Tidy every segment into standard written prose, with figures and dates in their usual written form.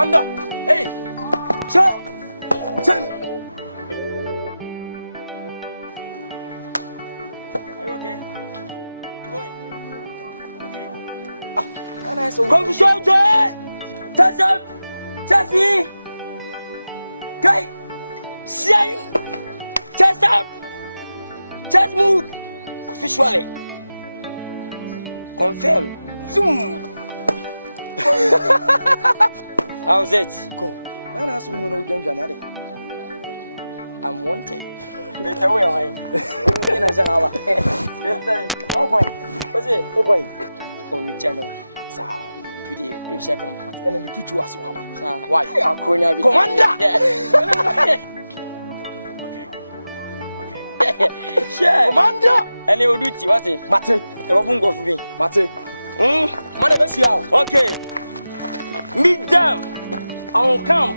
Commander. Hey. Sir. Sir. Are you okay? You going? Okay. Can I so come to show you? Test up. Test me. Okay. Sing. Test out. Test mood. Officially. Confirm. Zoom. How's it? Cool. I'm wanted. Better way away. What's it? Okay. Oh, me channel. So, today you shall come. And then we teach you as well. Why? Commander! Sure. Commander! And you do it, what? Mate. You won't go for me. Mate. Man, let's see how. Okay. Meet them. I'll come.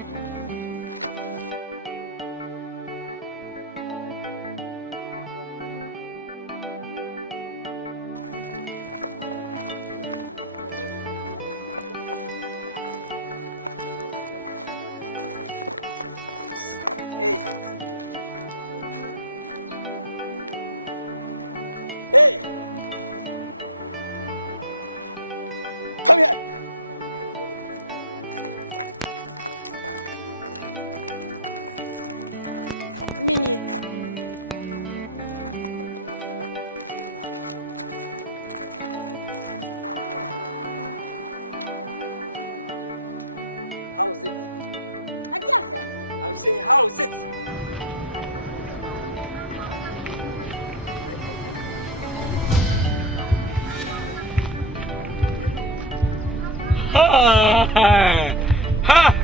Hey. Hey. Come here. Mini. How is it? Yes, I'm saying, how is it? Ha!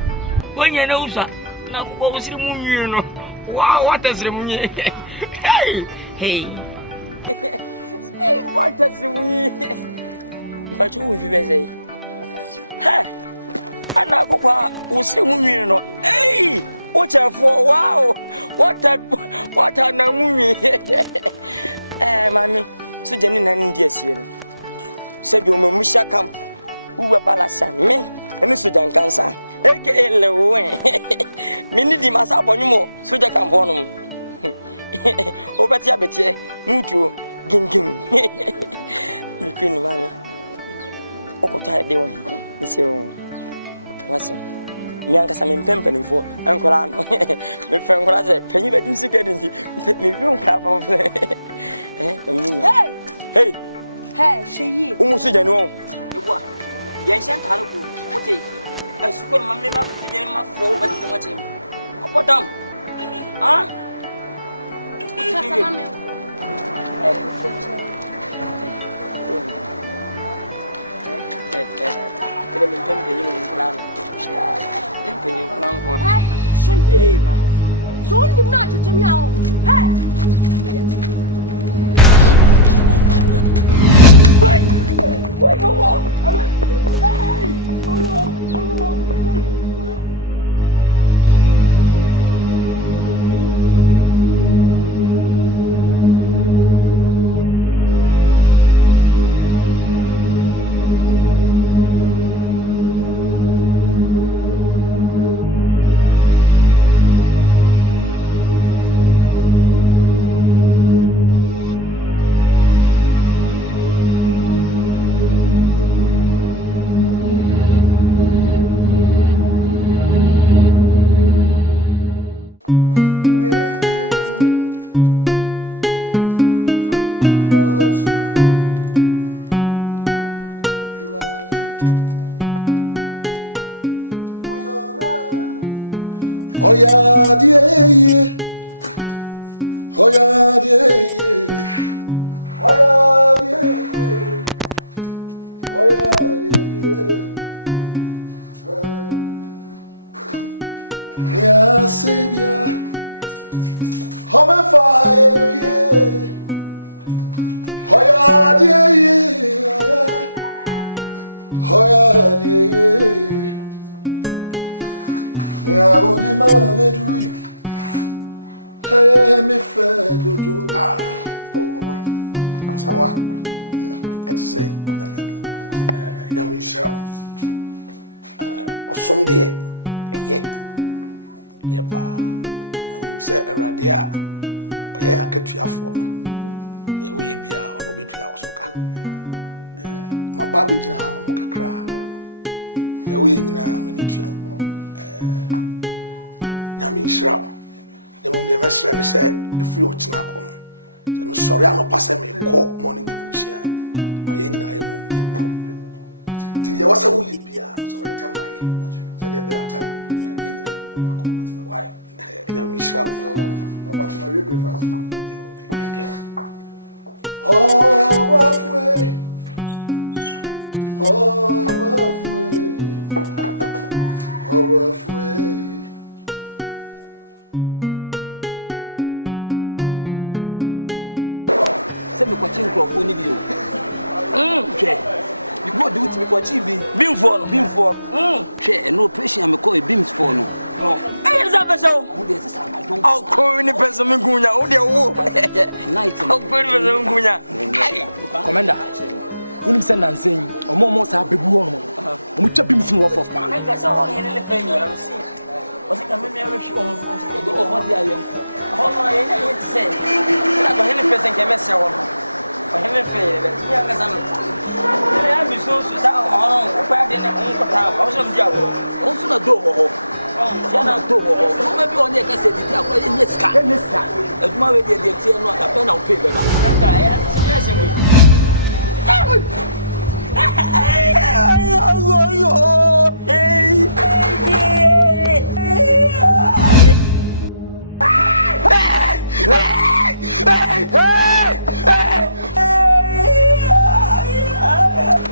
When you know, sir, now what was the moon, you know? Wow, what is the moon? Hey! Hey! Hey, what is the moon? But you will be busy. Ha! And I go was the moon, you know. Hey! What a for wow! What a moon! Eh, mammy, so Jenny and India, said you may miss your camp. Who were Balasa, me, and Mr. Jan Cancer, aka Lewen. Many the mass up on you more, so they can born them. Oh, but ya bet Mutu, Gingim. You couldn't manage. Okota, they were. They say, what's it? Mianca, some pimping for Uncle Anno. My friend was a penny, but you security. Maybe you don't have of it. Hey! Hey, she almost said, no. Yes, I'm tired of what I school my name up to my flow, but you watch him. What down? Huh? So you not to me out. Hey! Wait, Oh yeah, dear. Oh yeah, dear. Oh yeah, dear. Oh yeah, dear. Yeah, Savior. How me fire, yeah. Oh yeah, dear. Oh yeah, dear. Yeah, would you mind it? Hey, me fed you. Ah, oh, someone. And to say, Yamisha, or someday. ye. Yepa. Say Radia. Yeah, Akan Twi afọ no. Ye we bia ono betua osoka. Ma ba be gina ha no kakra. Ye we nyina mani tua. Nyame nhyira. The mum de mesre ne say efiri ochina ko no. Say me sorry am pass me call morning devotion. Ma ye nyina ye mum. Ti ye wasa wo ye bia so for time na ye. Say there be time. Why? Nyame nhyira. About my real breakfast. Oh, halfway. Oh, halfway. Oh, halfway. Say me kwachin crofo ni bio. Okay. You go do it me kwachi bi. Beam for no. Hwe no pressure me call beams for no. No. Oh, Cooney Pensamin Gunya, oh, dear, night, oh, good Gunya. Commander, wouldn't send and sing, or more happy woman, which have been some off of my. I guess all in the family, I see. Was it a memory show of what they are young? How am I to say? I got any person can mess up. I haven't failed, young as I'm. I am so bad in the home for town, also, also the door. Yana to maybe on the case did I in this car. As my way, they say no, a pen of paper.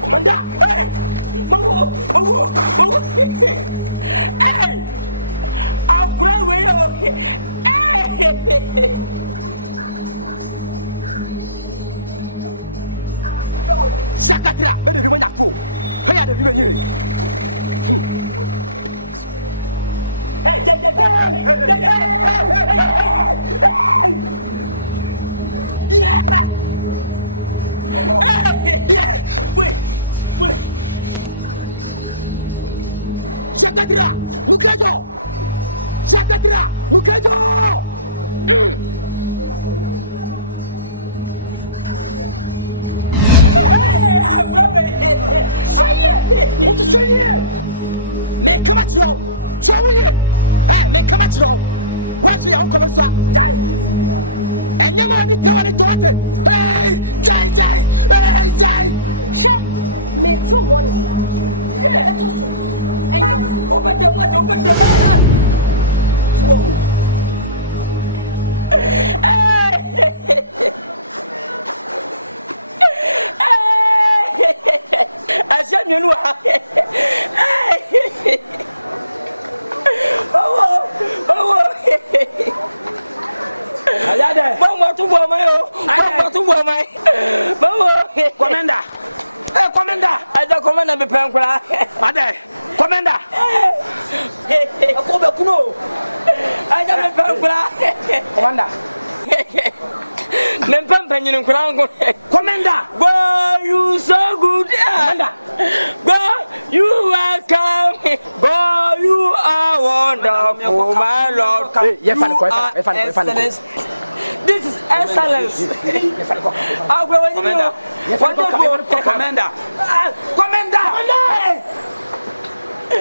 Commander! Hey! I'll cry away. Hey! Sakatra, better be when I go. Hey, I don't even hear you. Hey, wait. Sakatra, Mukajo! Sakatra, Mukajo! Hey, I'm rubbing it. What's the say? Make come at you. Show you. Hey, make come at you. What's your uncle? Die. And you want to tell it to it. Hey, die. Hey, die. Sure. Make two one. Yeah. Open the what? Asante no. Ayade. Mama tu bo mai o. Mama. Commander. Hey, Commander. Ada Commander be pen kura. Ade. Commander. Akobe kuno. Ada be pen kura. Commander. Nempem penyin kura ngo. Commander. Go you so good. Commander. Go you are coming. Go you are wonderful, my Lord. You are excellence. This is excellence. Commander. Commander.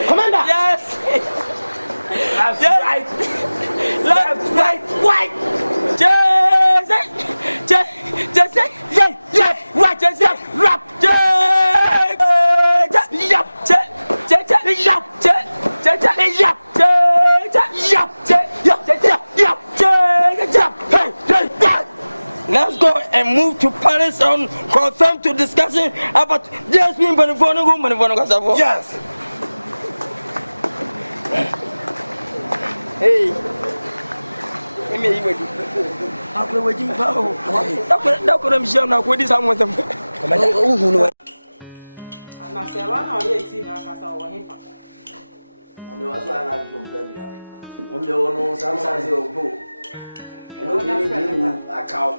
Commander. Yes. Left, right. Left, right. Just rap. Let's go and move to Paris on confirm to discussing about this being Bonifono. Yes. Hey. Let me hear you. I'm waiting for you. Don't come show now. What is happening with them? I'm not saying one or 18 now. That's all I have. On the one I have from Belgium. On the one sometimes you go. I don't really do a cow.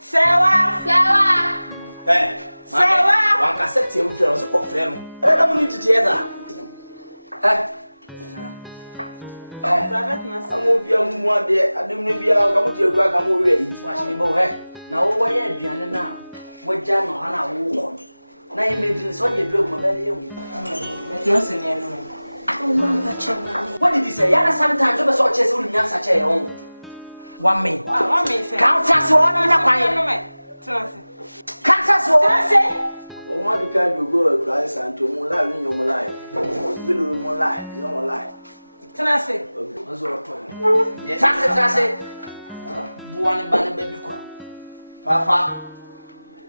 Sewa. Hey. Sewa. One cassette him for us of them. I don't need to hear that. I'm going to one day. I didn't be able to come to your crack. I'm already. Watch me, boy. Now, what are you doing now? What Jan or Hannah walk? Now you made this what you do, my baby. What did he say? Yana sometimes over so chess will not such a home. 1 minute. 1 minute. Can't trust one on your quiet. Can't trust one. Oh, what can you go across and to more life in your life? Below more life, your life. Can I say? Trust it. One banner baby qua. Papa.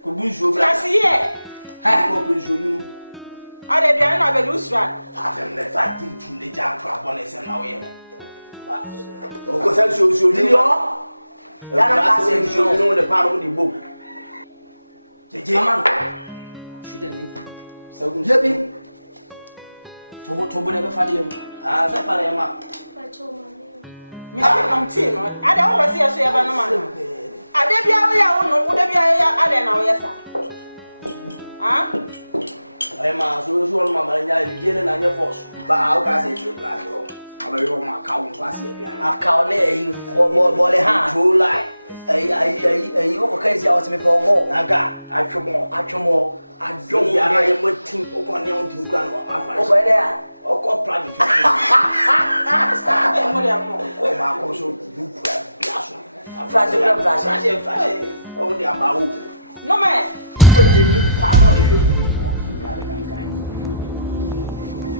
Kubunjo. Trust ye. Have open you. I did not have a loose run. I've been the fighting to the jam crab on this and now. Oh, because I show you. Did you know the part of the book? Jaman. So, Jebby. Tobo never found him. As I found him up. Mr. Team, I don't want to see a share of a man. I did be out, would be I don't know, yes, sir. Huh? I am a social mamma and I didn't on your force. But how can I say to you, I'm a young account. I can't lay more hand. True lie. I crazy out to me for more. I got, I more. I don't know what team open down to grandma. Over there, or call private. And what I'm more. Oh, my also do flash. Oh, they are about. No man. But they need power. They look for.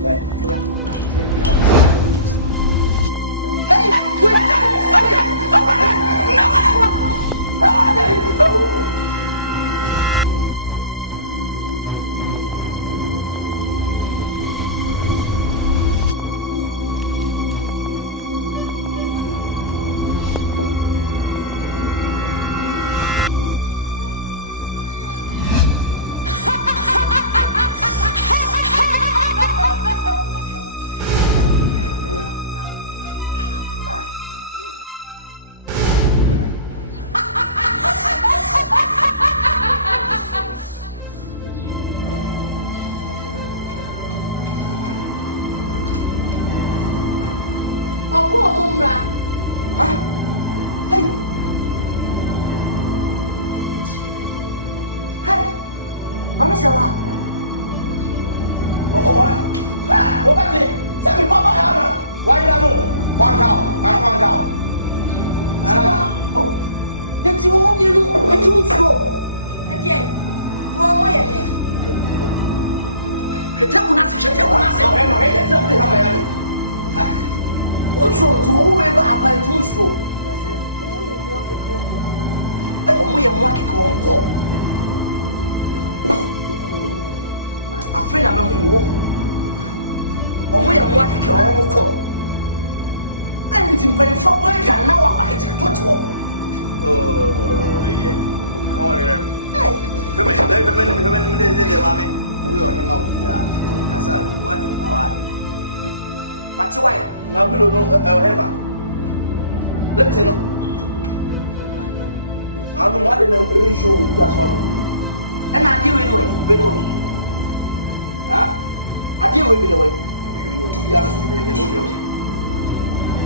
Hey, and I do it away. Huh? I do it away.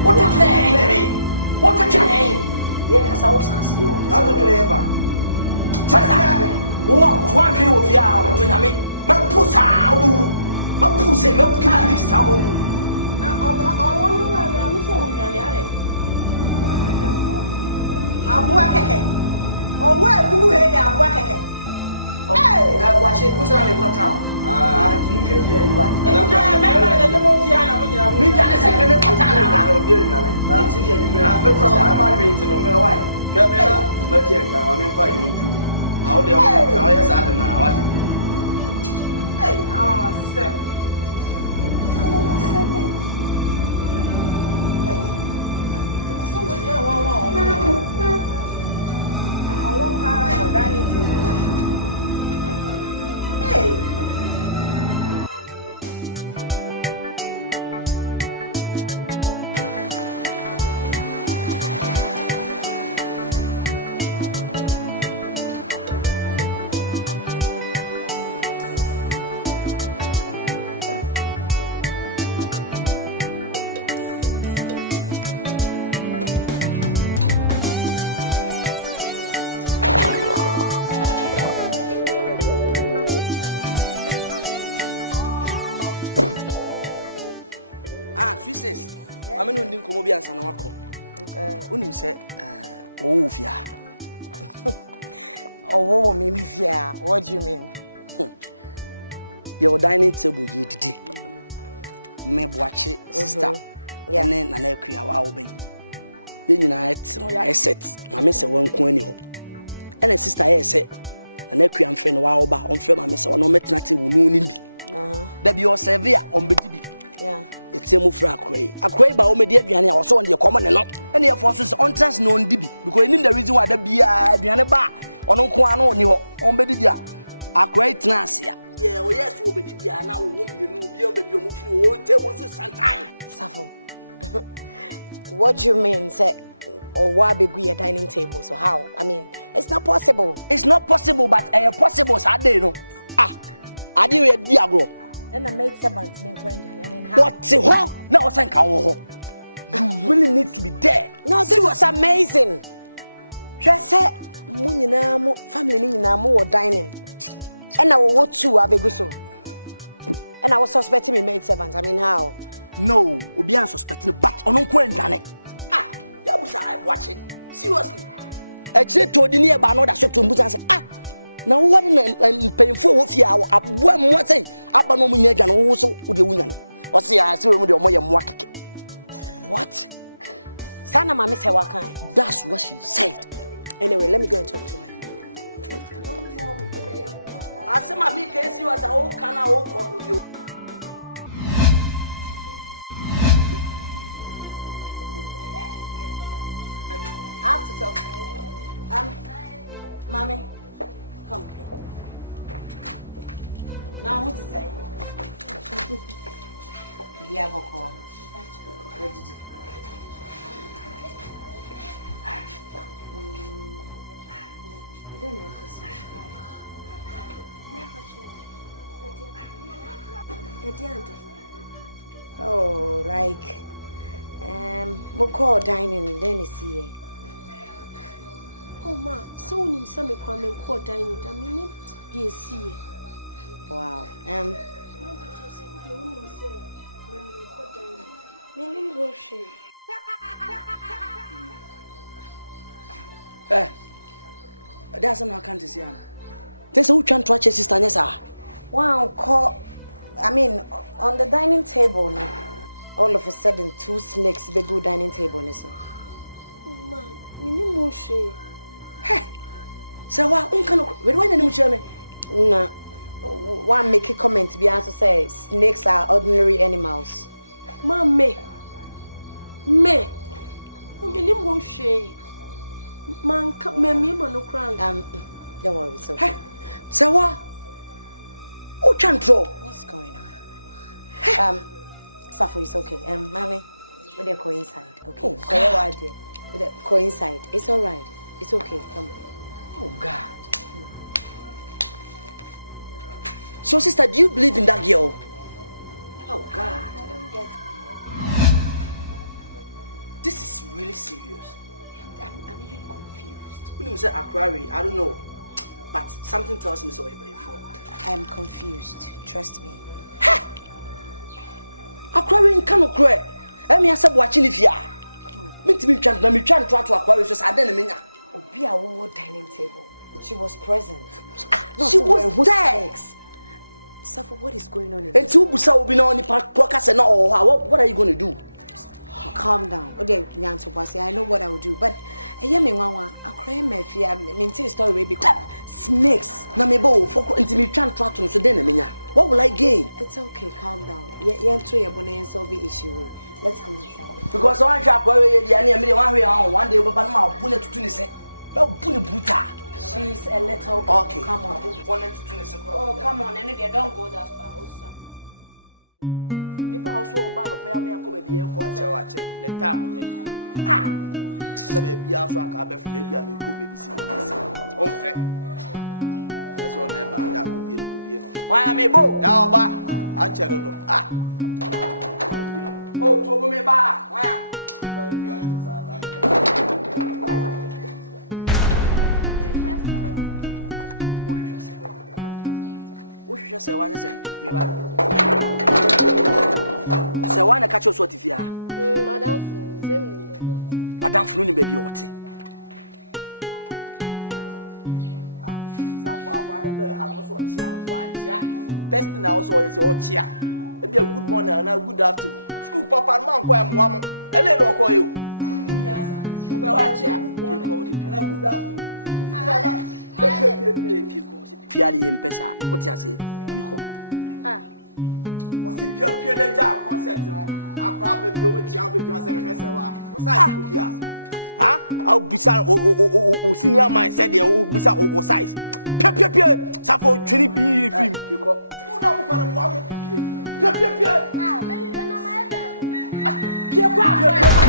What a play! What a play! Yes, I was asking. Not a clever. One thing of Yao, when I make Mapusa, Mapusa, Mapusa, Sabu. Now, I wonder why I'm so young. Abuakeke. Oh, where do you have Abuakeke? Oh, watch it. Who's on the town? To move here, you are. I remember the name of Fiana when you are me. That is a little patana. I will build it. That's it. I'm married to my wife. But here, come on, invite you to. How they are, yes, I don't know. What? Hey, I want to say. I want to say, somebody, I want pie or dining table. Hey! Princess, I'm in the Comobians and Wako. Unim said, oh, yeah. Oh, maybe yeah. What do you mean? Your dining table, you did. Me watch it, sister. And then I know you are baby. You know, I said, my miss one coin. And a sister, I said, and I am friend wow, but on film, my miss or no maternity will know me. That be your severe on baby. Yeah. It's a move for a cray. A cray by Omedia Diana also on the common and not. And your forces on trust known Dibby, because in the reason why the be a Diana bar on Unquano on Bedidia. A great Nasia. Yeah, oh yes, Obedia now won't you know beyond the move through tables with some time. Safo. What do you mean, say, or why be we a dining table? So how? I mean, it's not possible. It's not possible, but possible, I don't know. I do a diagro. And I made servants make I mean, how? What? No, thank you. You really need to be there. No, this was amazing. Say, Munina, family Nina, more dining. And I will too, I be so. And I was suspecting me maid servants. I mean, how? No, we are suspecting, but on Uncle done it. That was I watch it. Seriously. I said to the nearby, no, that's what to put and say, now what in painful with you? One more thing, Abano Munajan also with the woman. Or see, I see with your more. What? Sana Mamma say what kind? That's what she said. Anyway, let me go and talk to her. I said, my me case you as a whole can I hold for you. I have to talk. Mommy, come. Now, what to say? Yeah, Boko. What did you? I don't know. Oh, like, we'll call dining, then you see. Oh, ma, so in some equipment called dining, I mean, be a see. Wow. That's an Akan Twi. There's a who can't watch his sister, yes, Wow, call. I mean, on the dining table, no, all of a sudden, 2 snakes be good dining table, listen. Oh, ma, minimum shame. So, what can where do I know me? No, one make a comment to be answered say snakes are ordinary animals. Ma, me. Minimum shame. Man, me, no crank. Don't worry, it's okay. So, what? Who can't draw? What's going on? Safo, it's okay. Mommy, with the coincide, okay? Oh, God. With the coincide, it's all right. It's okay. Come. Oh, God. So, sister, do you believe in that girl? Oh, God. I don't get. This is really serious. I'm even confused. When you say Aquari, I don't know. But something tells me so before. I'm confused. Trust me. Aquari in Kano Cray. I mean, I said, watching if you are. Me to try to acquire so I didn't mean. Obi our dining table. She was present. No, she was there. Safo, what is going on? And two Busa will be on the park. What are you going to do? Calm down. Okay, I know what I will do, but I cry my fear. Maintain story because snakes. Na me bo for intimi twan to so den na menya. What will I gain? It's okay, calm down. Yeah, to your bonnet and solve the issue. Let's go inside. Because one trap where you dey me one way on one day baba na bune tutu ni se. Na bune bruta. She's a little bit. Okay. Come on. Bune tutu ni se. Oh, come on. And they don't go that far. Nipa also ba no pa me akoba bi en ko Wache, the time. Sabe bia so aka be fre bia me ko be bi si. On fre. That's all never that could be no. Why am I bo? Ya oba, a chere do. Oh, to me ba. Why? What you say? What you say? Me ba. Say one a catch us what if ya? Madam Funu ni baby what? Best thing I also is all cheer. Maybe a good morning and a good afternoon. School papa and man quite mama. A little call you. Good afternoon. Piali and Pesa. What you say? What's it your pure job concept? I probably do with you because I'm huh? I'll be senior man said there will be some size. Pia, Safo, Trini P. Film. You call. Who don't want to mom? Pia. Ah, maybe you're not my dad. Pia, wait.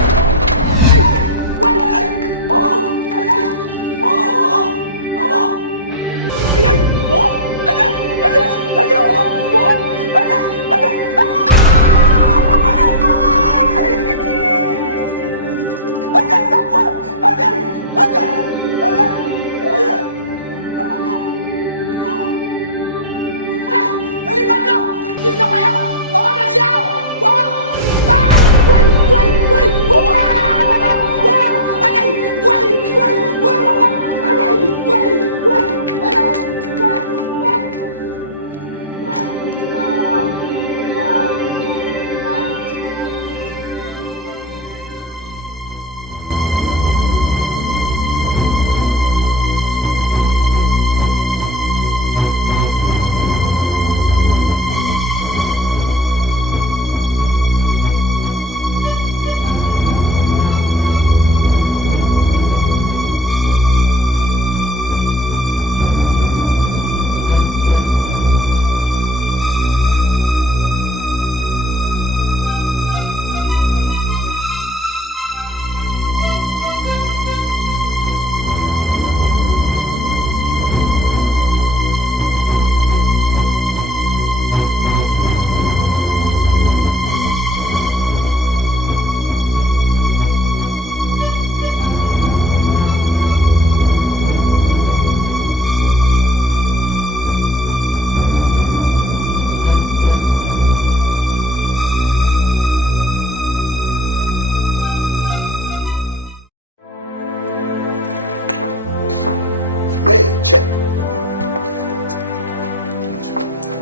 check.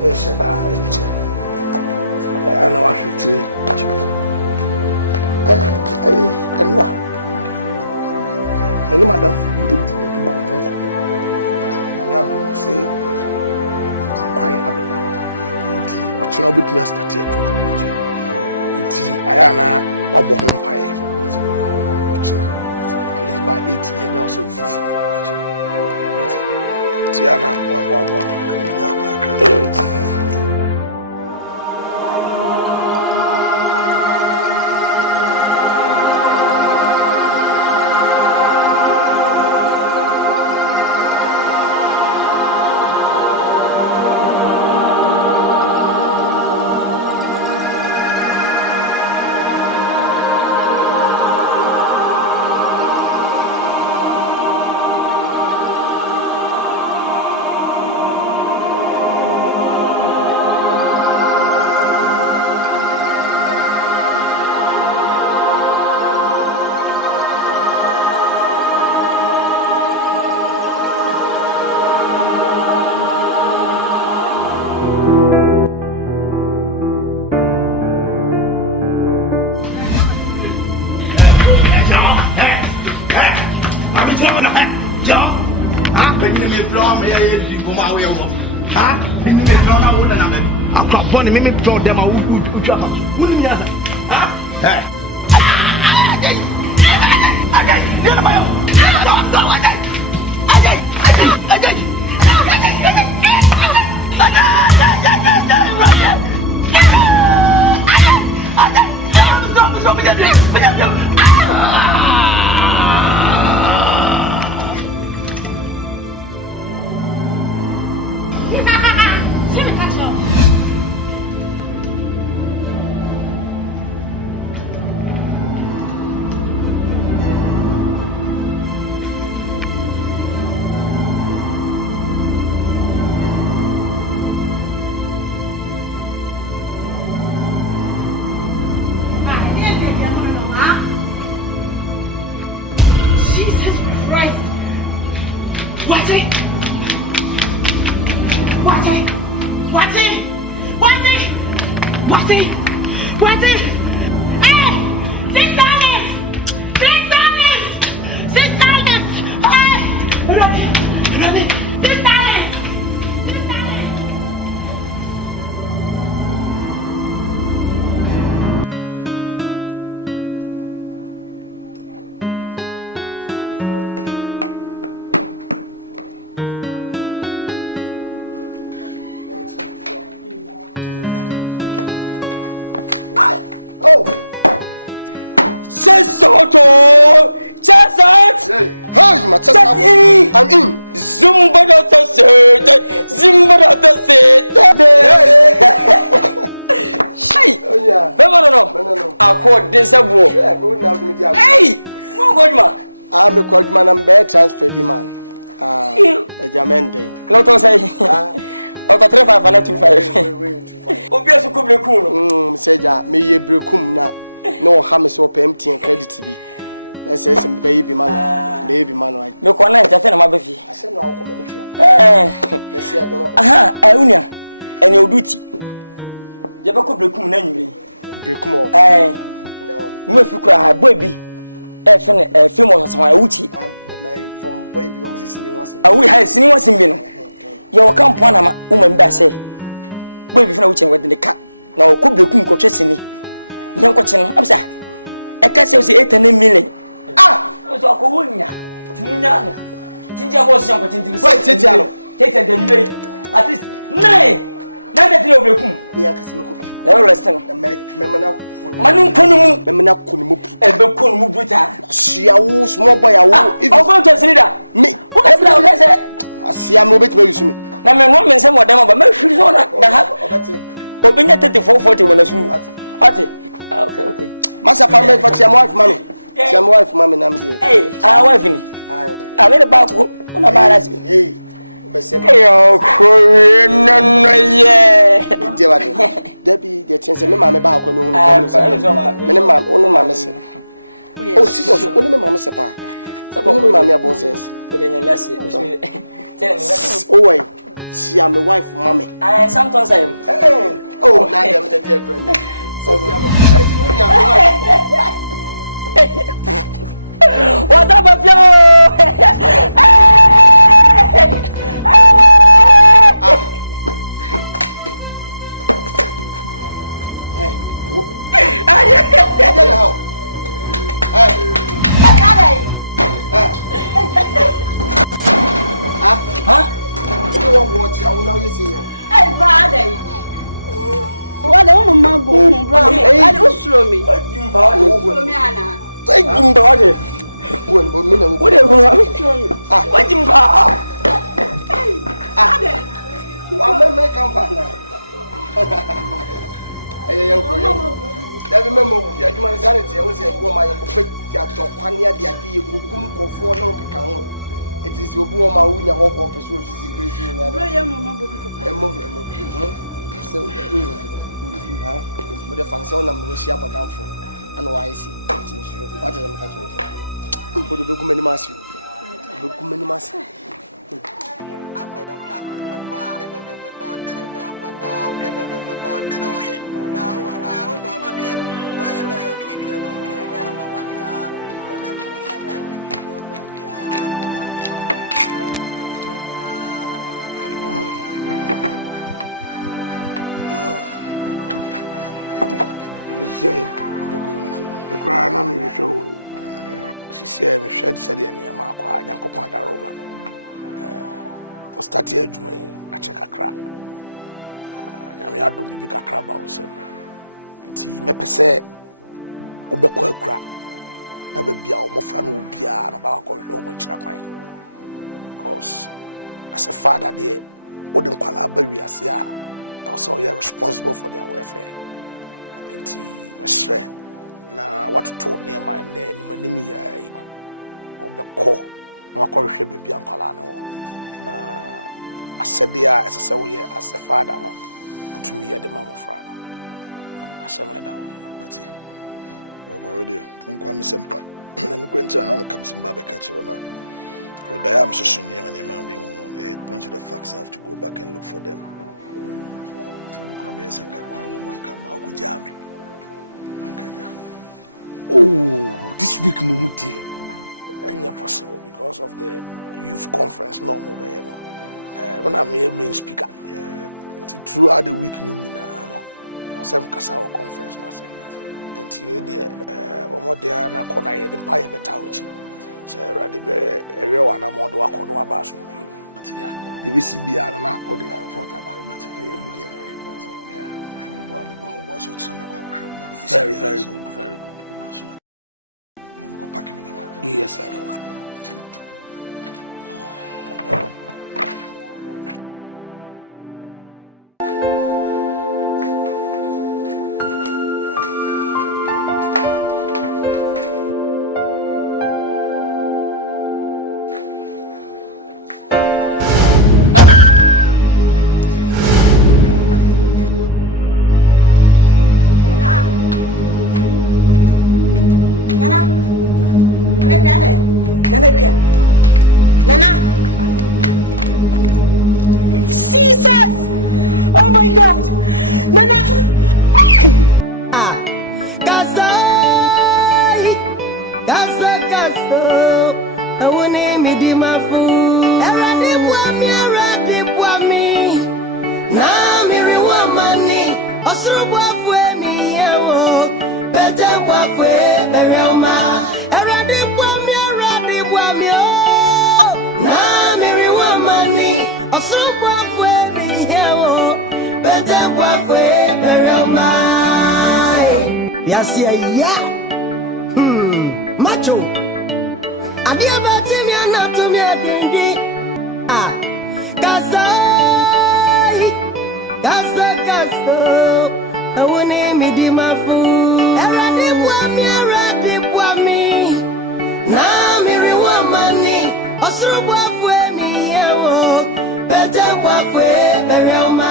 Let's check. I know what to do. And what? Any madam, I have to say, crying up. What's not with me? I started. I am a bomb pie. At least by 8 years now, so Tiana, Akuapem Twi, me from them who travel. Who need me answer? Huh? Hey. Hey, my chest. I'm in. Zumba da set. Zumba da set. Hey. No. Accord this abo. Hey. No good man. I'm a good man. I'm better transfer man. A Jamende. Not to say. Auto 35 and 25. Obvious could be cool. Say that me ye brekum na. No hamis or empty and credit to be. Yes, baby man. No connect, I think I'm a baby. I said, no community. Let's see, Unia, and your duty. You ever could become anyway. Become, no, if you cry, baby, a film was my uti. From baby, we had seen what's in Bino. You come upon a woman, Bassy. Baby, for which I went in the car. Now, could be cool, coaching. Young coaching, I'm sorry. I can't say 8 million. What's our Kowunya? Tinyano. Tinja was young, but into the take the new at least 9. 9 that you come. Never resting. Manu Kunu, Memina Kunu, and Kunu Buta. She a woo small boy. I want to see that. Me, what I see a movie to use me. Now, my woman, some of them, but maybe she's on that. Open 3440 when I swim. Okay. Master family for your wife, mommy. Your wife, mommy, I'm doing. Hey, our wife, I made a back on a balance. Hey, Debbie, the chance of mamma back when you come. Only mamma said. Oh, serious, only mamma sepa. Only mamma bosses. Oh, wait, see, I'm a wife, mommy. I sometimes I am. Oh, now I'm the dear friend. What's up, my What a woman, boom, brown, and usro me. Take him, body. Whatever. What him, one may come for now. Hey, young girl. I remember your humanity. I was a woman who picked your dog 1 year. The idea who come for no account. It is your woman who you hope or pursue is crazy. So, we will. For the function, I'm going to share down for. And why is it? What am I catching? For the book, many mass. Book many mass. Cry, I'm in the show. She said, "Me shed said the name of Aqua, Yanko Panda Roma. For starting a Jumay, I check a crab. Yamia do be a crab house. Tea, me per se, Ubequa crab. Never be our Mofran will be about home which I find. Because as a father, dear, wouldn't call our baby as ya. Also, you're responsible for their welfare. And tea, Mr. Na watu to near my name ya you know of the core no akɔhwɛ baby ankwala ne wo na asɛdeɛ a ɛsɛ we as a father no tumi yɛ de mama fra no asɛm da wo ati baba we de nkwa me sempa na no kwenta na mo kam simba be ka kyerɛ na But I am so soon here and it points to the facts I have to go back and look for them. Oh, this week Mumuti. Ain't possible because of the youth conference no more, you know. When I'm here main speaker. Throughout the week some Kasao conference na say. Until the more there na corner here the pie better which. So ready very area one amount do akodo aba so bi. The BCB are na o the report aba. Very good, very good. Yes, sir. Oh my God! Nana! I want to be my food. Yes, yeah. Macho. Abi abati mi anatomy abendi. Kasa. I want to be my food. Eradi bua mi. Na miri wa mani. Osuru bua fwe mi yawo. Bete bua fwe berioma.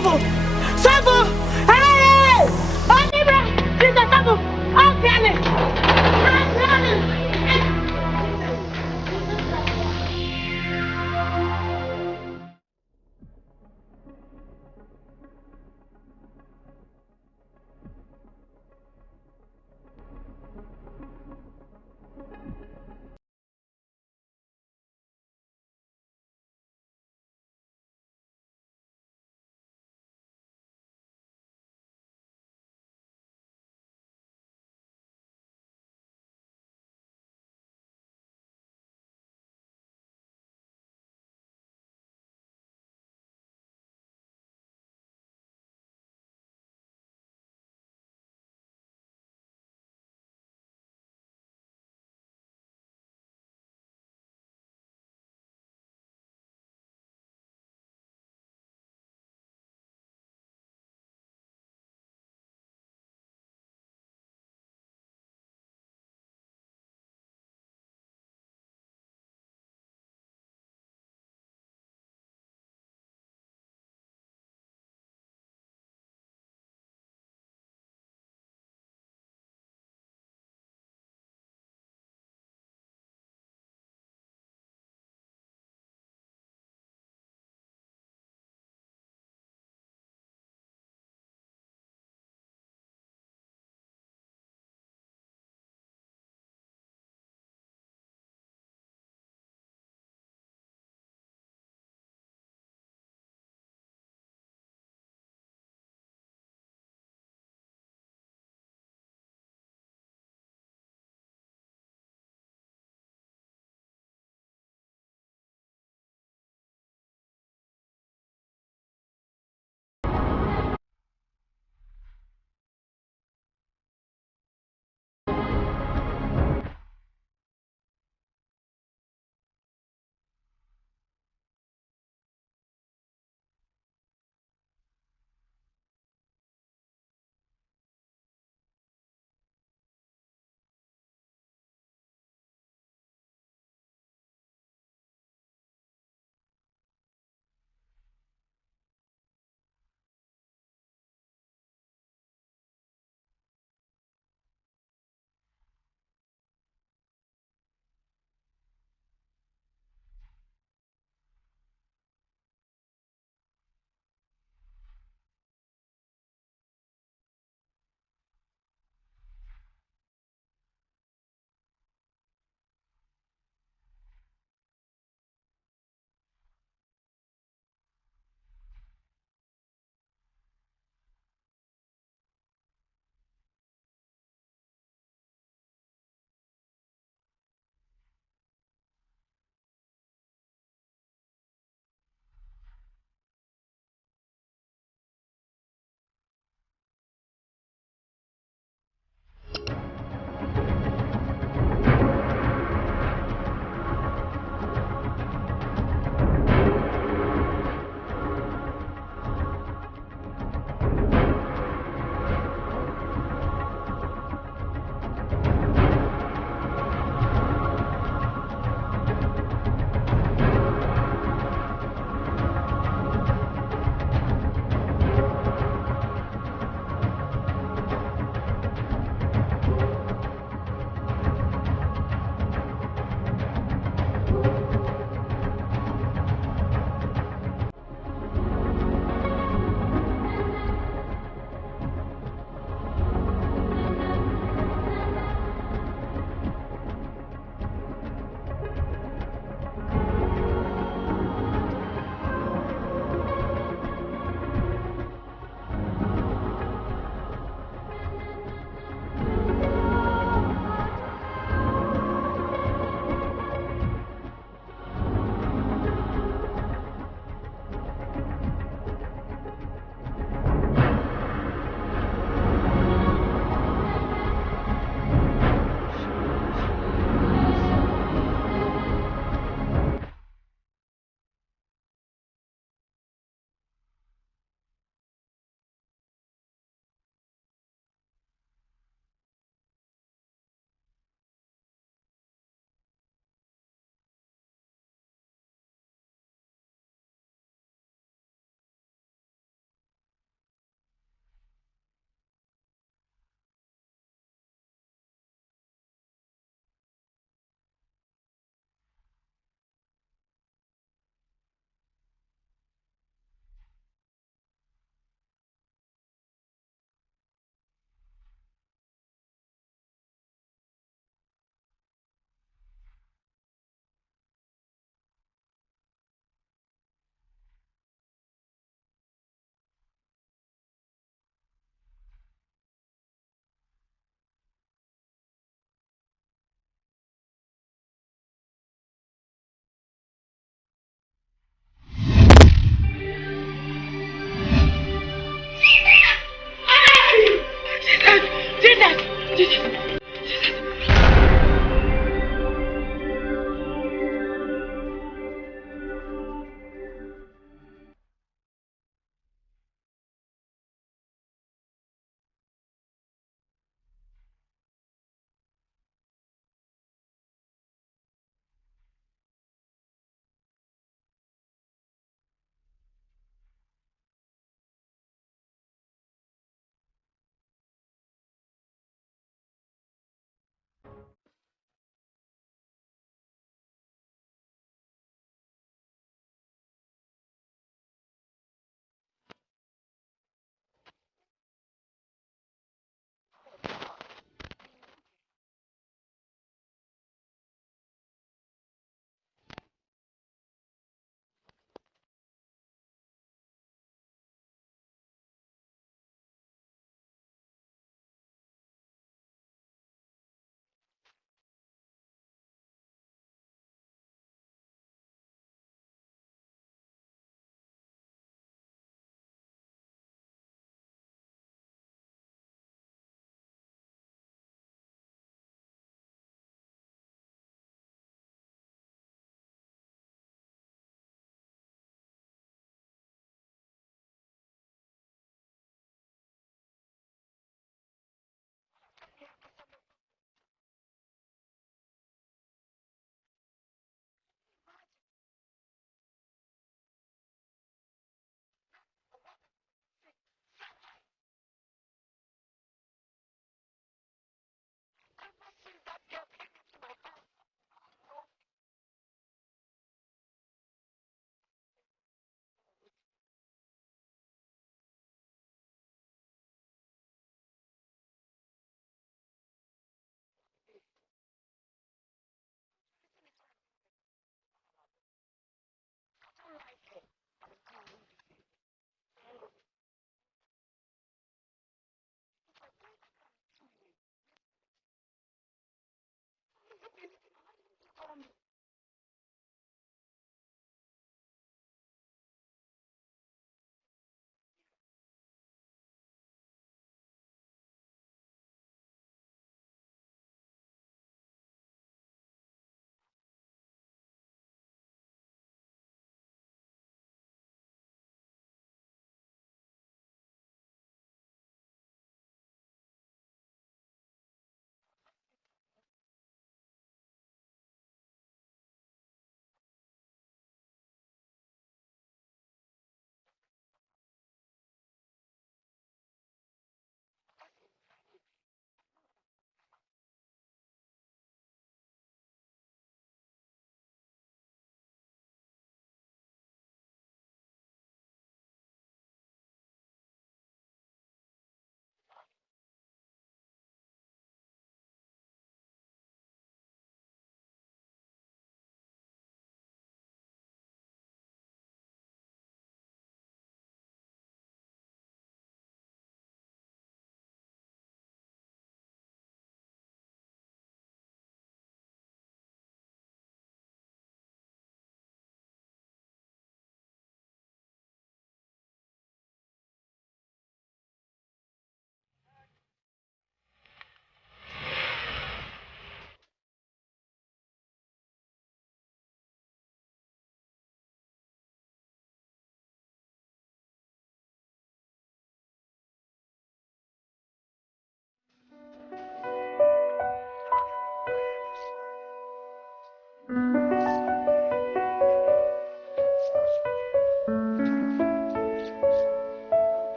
Savo! Savo! Hey! Oh, Nibra! Sister Savo! Oh, Granny! Oh, Granny!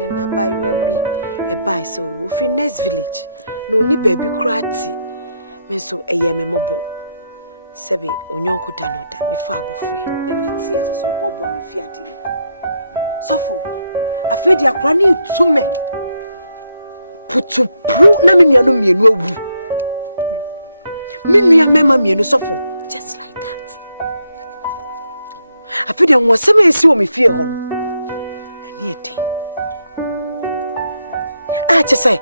then I buy a buy so free next village. No ni baby krati. Me so a year me mobile. Sebe onyonko danoda me fa abofre. Then the theater so bobo me fiadi. So for I feel the akrani to me. Put to prove na me nuanu mienu awu. Me nua mema mienu so for just like that. I feel the nwasem esi o me fie ho no. Ani ete. I just say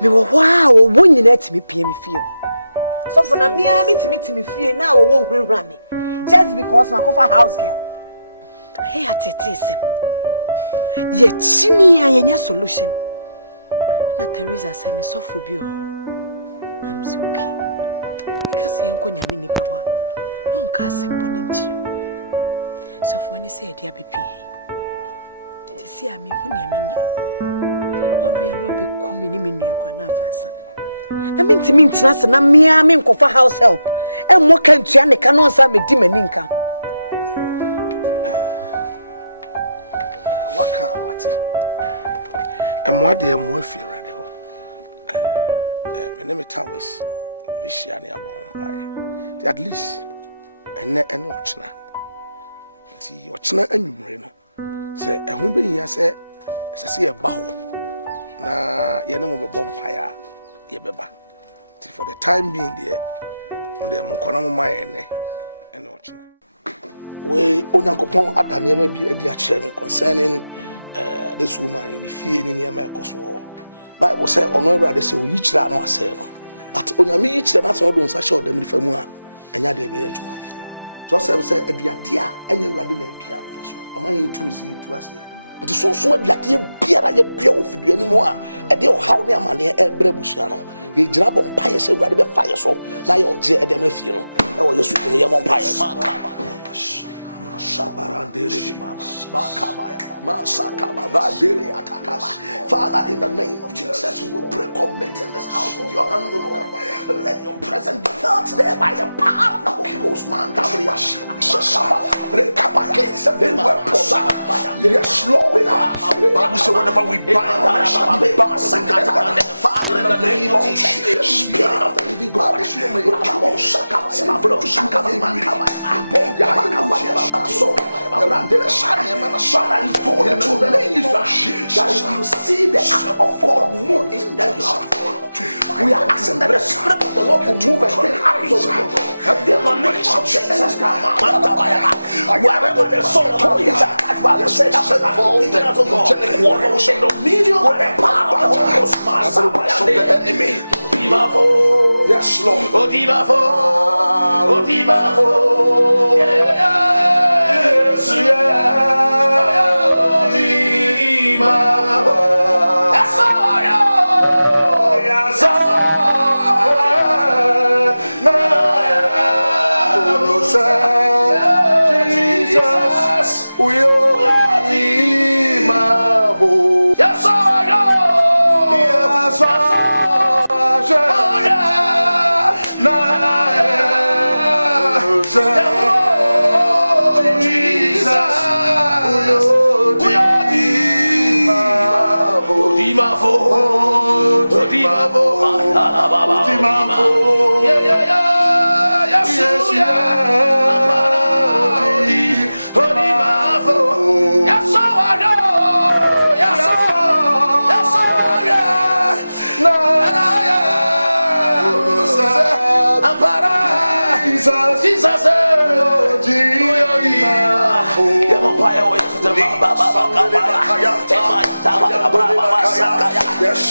me wo hwa wo nyina timi pie me fie. So for na me timi fie na wo hurura me just because my cover house girl. Hey atete sem. Ye chini ya yenya solution. Na Teresa said me so for bio. I'm so okay. Because yenko nyame ni pawa. No nka sembo ni nchiro. So for any say dia bepi. Ti si ami hu ne amenye. Obi no be kumi ni menu kwa na afasa. Na minti na se na mia me nkofa house help. E mo kan tua ne ka no nsa me di mani nka. Waka mate. Emwa de emwa fiera de ho. Me name Towers. We share ne abon pae. At least ene ochna. Ti ochna anwumre no. Se ehun be yin se se ba ho. Na ye ne mo be bom pae a ye beba. Ti for the time being there. On the mo kona mo mai ene ochna. We onyankopon adane ma bi adi a kire me concerning this woman in the fear in the Koso. Bible says, on where they say, you children no say no. But on your me children, that's all don't show them the family and ya de be juma. Joseph said, a dia, and you rather than piano. Am I into see to us? It is so that you beer a beer of you anymore. A deal how near money a brebusiano. You drab on pie, say, rather be fire so. Now you're dear at them if you know. Oh, you're shooting your own pie. Father, in the name of Jesus, we will pray, committing this house with your hands, Lord. Let your presence be felt there by the power of the Holy Ghost, man. Yes, Lord. Bible says, whatever we bind on earth shall be bound in heaven. Father, in the name of Jesus, Spirit of the living God, so, that you see the act of God move in that life. We are asking that the Spirit of the Lord will move and take eyes of God. The name of Jesus, wherever the soul is attached, Bible says that the angelic warrior say dominion and power of the enemy. Yes, Lord.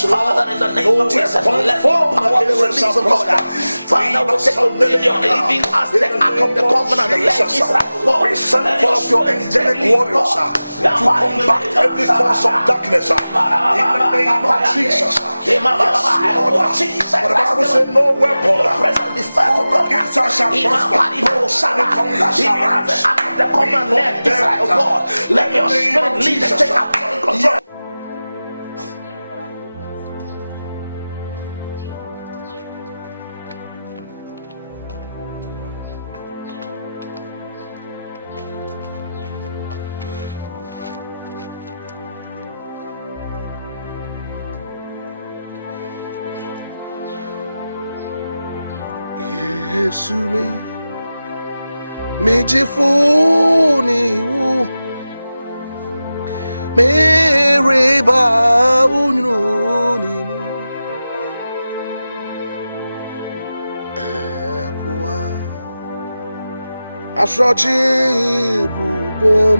Father, in the name of Jesus, let the power be released of God. Father, we take dominion, even as the act of the covenant, the Lord, we send forth your angelic warriors to combat every force of darkness in the name of Jesus. Yes, Lord. The Bible says, no weapon formed against us shall prosper. Let your spirit lead and take absolute control. Yesu mi jifuni wu me reba ununi mu epua asrochi bubom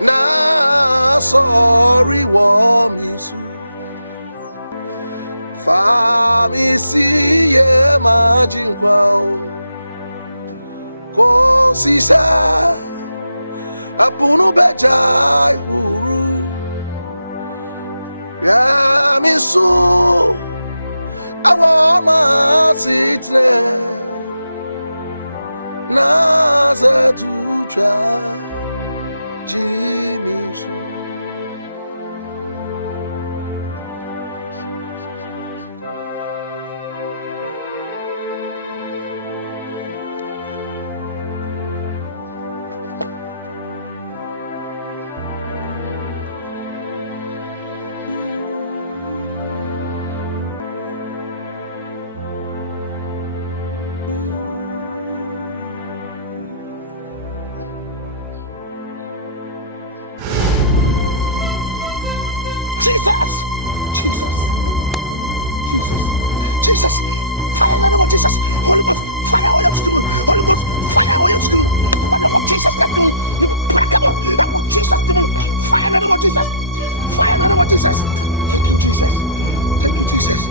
na sorry wa misu fa mi si ye majin kwa ko sisa apunu bejai huru ya misu awama sitne na za tucha jimisu Jesus, fire in the name of Jesus, Holy Ghost, fire all you to do, Holy Ghost, fire all you to do, but the name of Jesus, that do, that what Jesus do, fire in the name of Jesus, fire in the name of Jesus, thank you, Jesus, thank you, Jesus.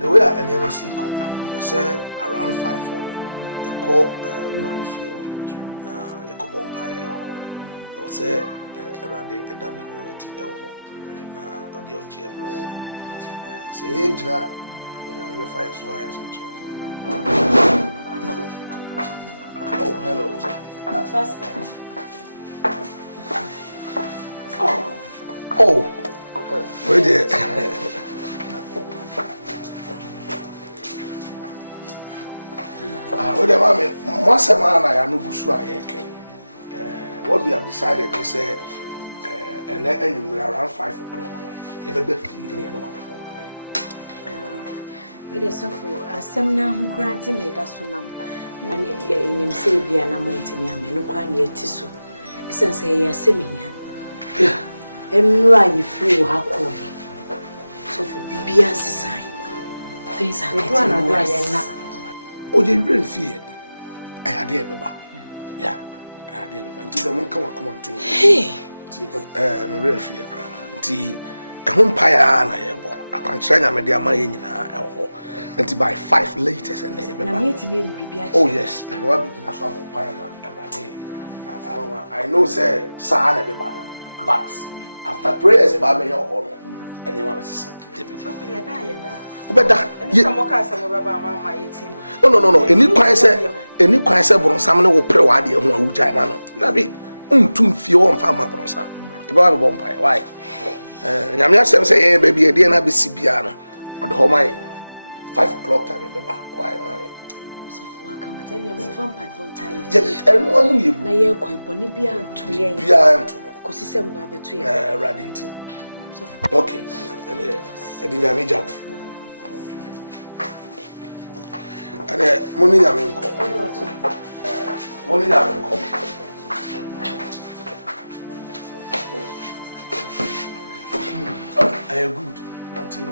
The way I never see say around 5 you call woman feel na you call umpire or say rade edame ho na odi oje bro say engineer na me fire so I so oh hello faster oh where there with the mommy, once a man I know Busua Yankin. What we have decided is say, and then around 5 o'clock. You have a bit near one. It is so for a seminar who granted me that's for them. And in Sabia and I'm waiting, no quan yet tissue. It's a say, yes, semi here. Yeah. And right, you feel how cool he. So for be as a sign. Things are getting worse. Oh, you really feared. I had the baby. Yeah, I had the baby. Until the one come on to. Hey, I'm really feared. Until a home pie and I have I can't try to make the money until by 5 latest and then. Oh, yes, the boy be national pie and I know, say, son, everybody. But after prayers, a baby or honor, and you want to say, but that no. Any question from someone who pray what they want to jam. That be too few on farmer. The Bible vampire. Why? Nyamia sem say baby e dey na be sibia no. O de ho mai 5 o'clock time be ba. Why mama? So for one come tell you from pipe tie. Je enu amu ye bu. Na ye ko eboni bia nto ye. Bia nto. Ko sisem ba beto ye. Radinti. Okay. Edi nyame jam. Ane moni nyame nko. Moni nyame nko. I am good. Until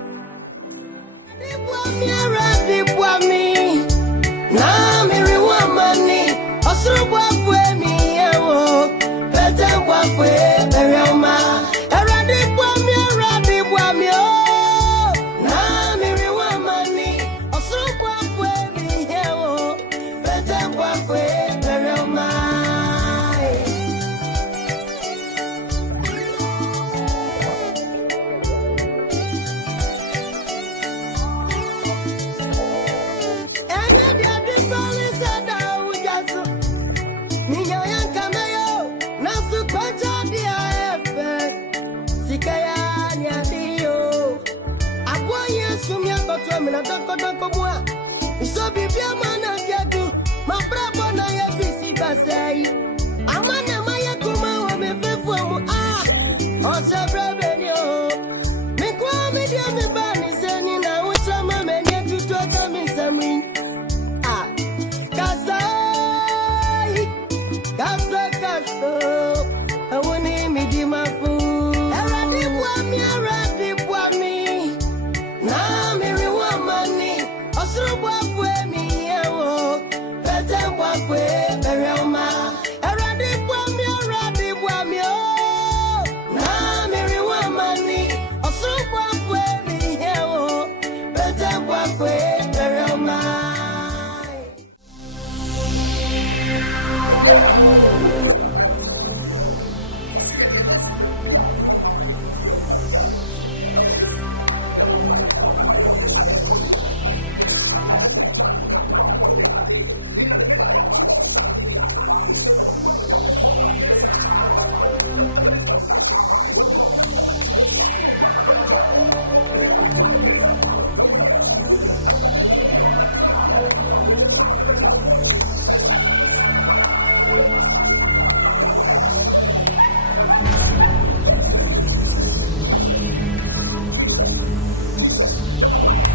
Jesus, you're my wife.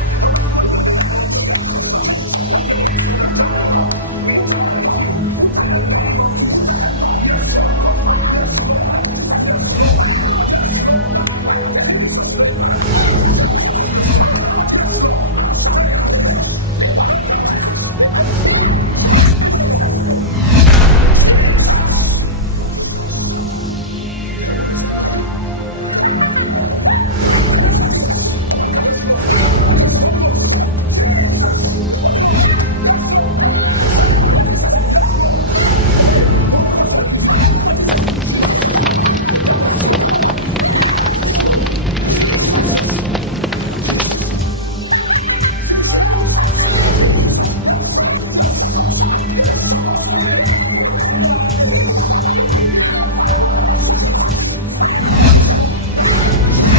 We target you. In the name of Jesus. Yes, Lord. Yes, Lord. Yes, Lord. Yes, Lord. Jesus' name. Yes, Lord.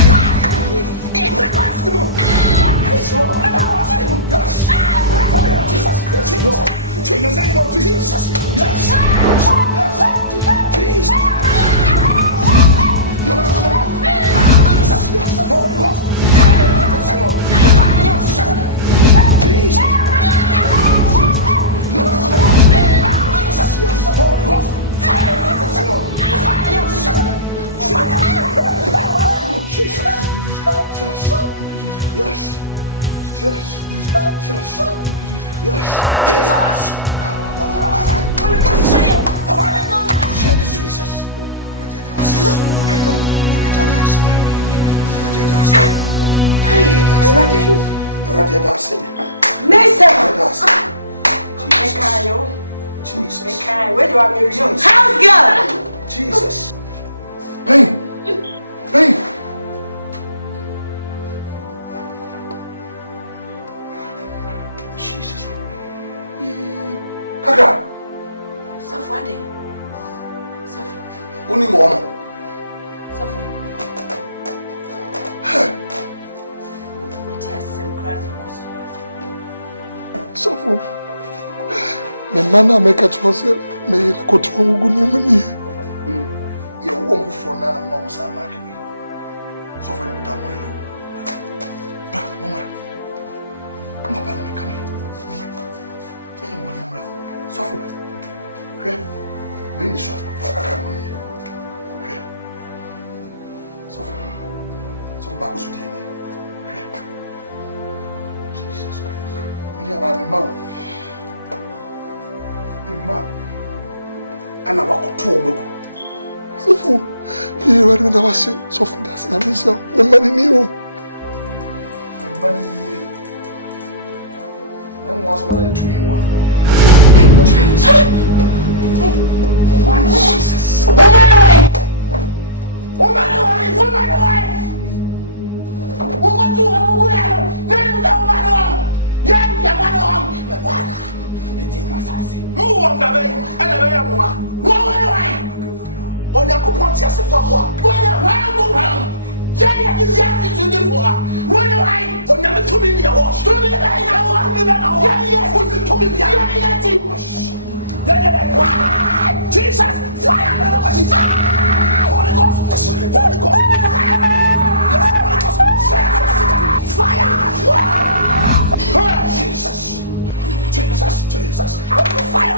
Thank you, Jesus. Where do I marry you? House girl! Jesus. Hey! Hey! Jesus. Kaka! Safwade. Safwa. Uni mo. Safwa. So for my man make a choice, may go to Gunu. You won't for now, Mom Samaki. So for the Damoy. Mama, come here. So for win the shop. So back to the Jesus Christ. Me about me mouth. And I walk to home. So for you rather than I say, so for that's not so. My money new. Then once more Twi one. On Akuapem Twi as for quoi? Jesus, fire! Holy Ghost! Holy Ghost! Fire! Jesus! Jesus! Jesus! Fire!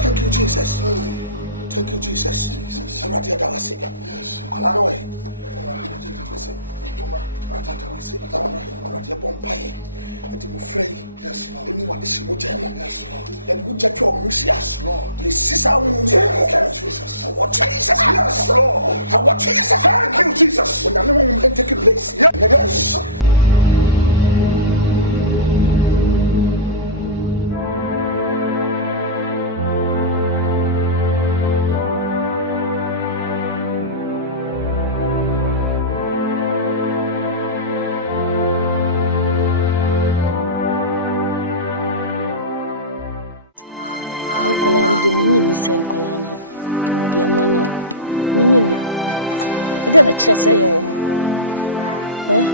Thank you, Jesus. Thank you, Jesus. I'm not here to say. I'm not away. And you afraid, yes, Lord. And you want this moja, yes, Lord. And you just your music, yes, Lord. The sister, Jesus. What Jesus, yes, Lord. What Jesus, thank you, Jesus. When I know I'm taking place, yes. I just say, oh, eh?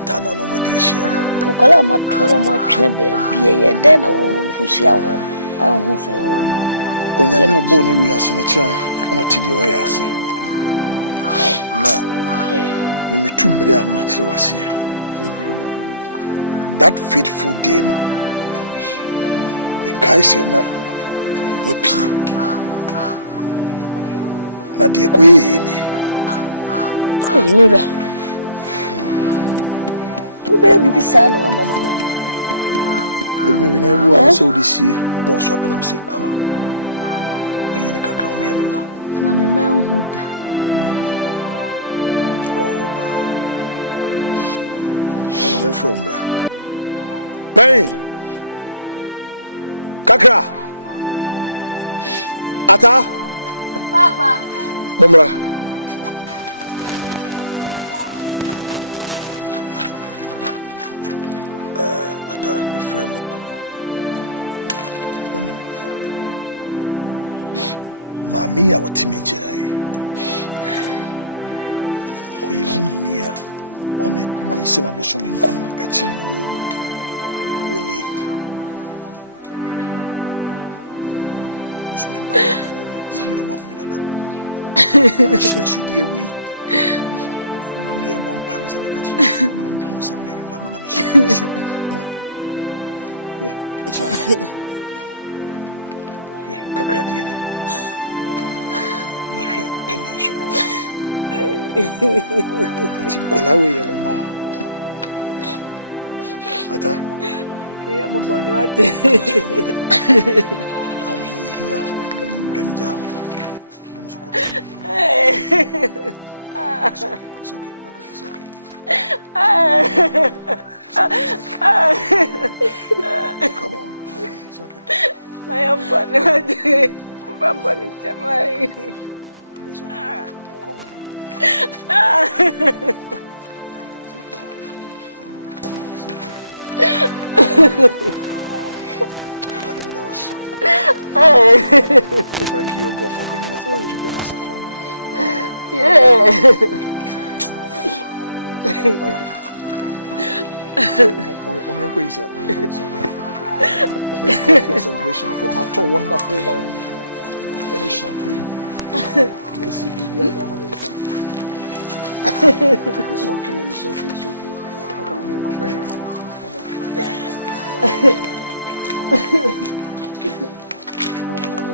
Attaa no medisia. Okola mato mo twene be ye den na wo hia wo. Ahu se wo. Onya no bo ne wi ase ne chia, no ti de oya ase. Na, me tu mmere a ma kire wase. That fateful day no. The guy said na opi. Na de ko ye ni. Mira. Tu baby bisano mama. Maybe never I saw this year. Boss up and I'm saying, pay any cacao. Oh, from bra. Pay Kakra Attaa Papa Mumra. Mia what timid we near on it, some of swimming at some really. Somebody won't be that. She dear we on the one pounds and yeah, that's right. Yeah, Kakra. Kumawood, your mom. Attaa. Yeah, I'm going to. It's okay. It's okay. Come on. It's okay. I am born. I'm born in Jamaica. It's okay. Come on. Thank you, God, for bringing us back together as a family. Yeah. Let's go for celebration. It's my wonderful wine. Any champagne. Yes, it's okay. It's okay. It's okay. How can we compare you?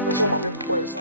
That's all my main points.